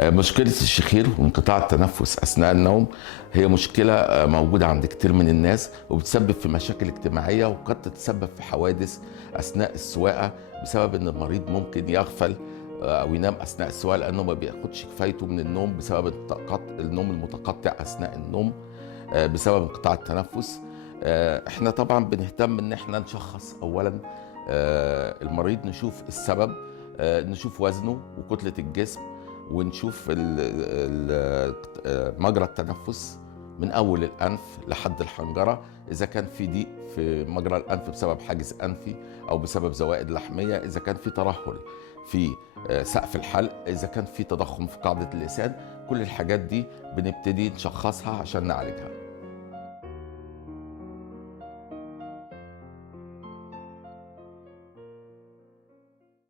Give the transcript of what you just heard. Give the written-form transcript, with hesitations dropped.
مشكلة الشخير وانقطاع التنفس أثناء النوم هي مشكلة موجودة عند كتير من الناس، وبتسبب في مشاكل اجتماعية، وقد تتسبب في حوادث أثناء السواقة بسبب إن المريض ممكن يغفل أو ينام أثناء السواقة لأنه ما بياخدش كفايته من النوم بسبب النوم المتقطع أثناء النوم، بسبب انقطاع التنفس. احنا طبعا بنهتم ان احنا نشخص اولا المريض، نشوف السبب، نشوف وزنه وكتلة الجسم، ونشوف مجرى التنفس من اول الانف لحد الحنجره، اذا كان في ضيق في مجرى الانف بسبب حاجز انفي او بسبب زوائد لحميه، اذا كان في ترهل في سقف الحلق، اذا كان في تضخم في قاعده اللسان. كل الحاجات دي بنبتدي نشخصها عشان نعالجها.